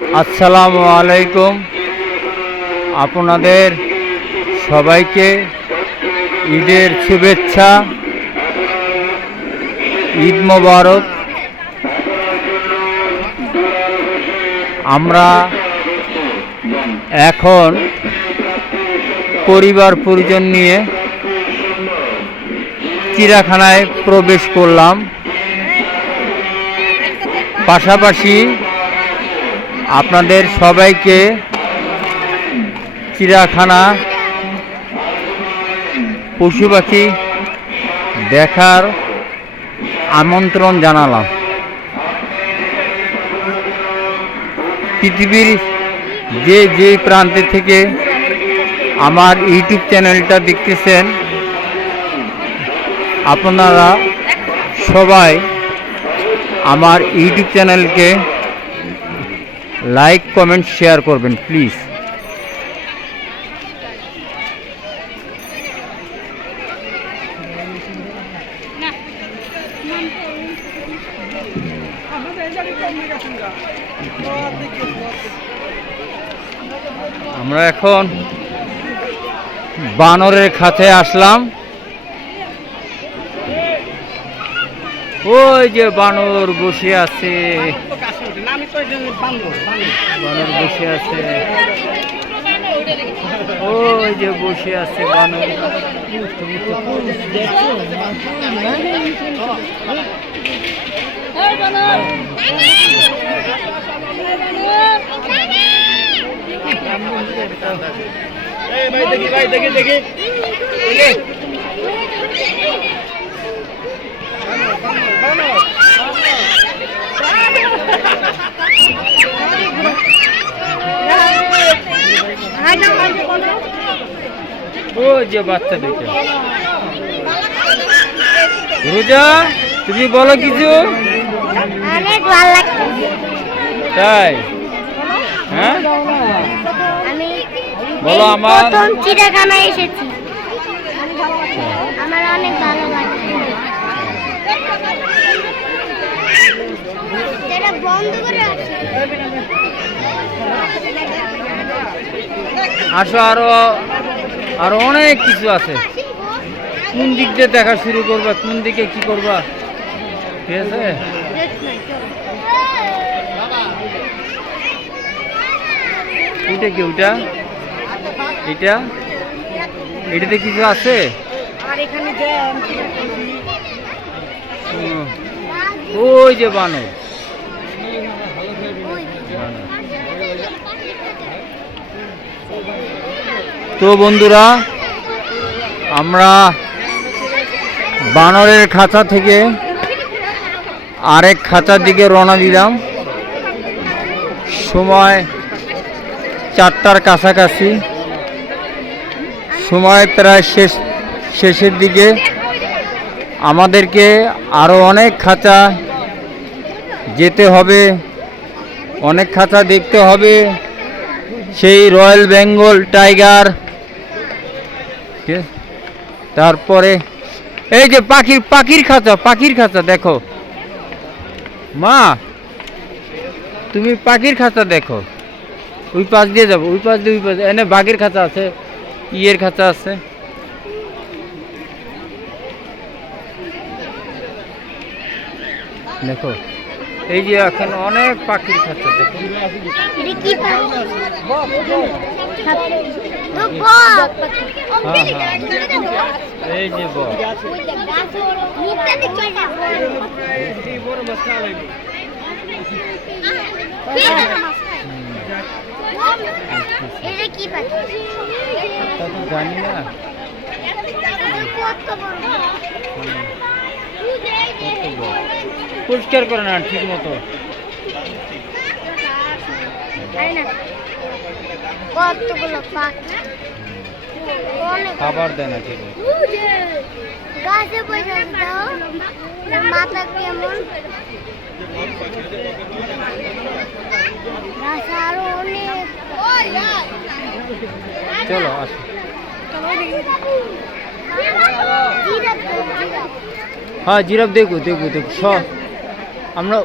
আসসালামু আলাইকুম। আপনাদের সবাইকে ঈদের শুভেচ্ছা, ঈদ মোবারক। আমরা এখন পরিবার পরিজন নিয়ে চিড়িয়াখানায় প্রবেশ করলাম। পাশাপাশি আপনাদের সবাইকে চিড়িয়াখানা পশু পাখি দেখার আমন্ত্রণ জানালাম। পৃথিবীর যে প্রান্তে থেকে আমার ইউটিউব চ্যানেলটা দেখতেছেন, আপনারা সবাই আমার ইউটিউব চ্যানেলকে লাইক কমেন্ট শেয়ার করবেন প্লিজ। আমরা এখন বানরের কাছে আসলাম। ওই যে বানর বসে আছে, বানর বসে আছে, ওই যে বসে আছে বানর। ও যে বাচ্চা দুইটা। রোজা, তুমি বলো কিছু। অনেক ভালো লাগছে। তাই? হ্যাঁ, আমি বলো। আমার প্রথম চিড়িয়াখানায় এসেছি, আমার অনেক ভালো লাগছে। এটা বন্ধ করে আছে। আসো, আরো অনেক কিছু আছে। কোন দিক দিয়ে দেখা শুরু করবা, কোন দিকে কি করবা, ঠিক আছে? ওইটা কি? ওইটা এটা এটাতে কিছু আছে? ওই যে বানর। তো বন্ধুরা, আমরা বানরের খাঁচা থেকে আরেক খাঁচার দিকে রওনা দিলাম। সময় 4টার কাছাকাছি, সময় প্রায় শেষের দিকে। আমাদেরকে আরও অনেক খাঁচা যেতে হবে, অনেক খাঁচা দেখতে হবে। সেই রয়্যাল বেঙ্গল টাইগার, তারপরে এই যে পাখির খাঁচা দেখো মা, তুমি পাখির খাঁচা দেখো। ওই পাশ দিয়ে যাবো, ওই পাশ দিয়ে, ওই পাশ। এনে বাঘের খাঁচা আছে, ইয়ের খাঁচা আছে। দেখো, এই যে এখন অনেক পাখির খাঁচা দেখো। এই যে বক, জানি না। পরিষ্কার করে না ঠিক মতো। খাবার দেয় না ঠিক মতো। গাছে বসে দাও, মাথা কেমন। আরো অনেক। চলো আসো। হ্যাঁ, জিরাফ দেখো। সব আমরা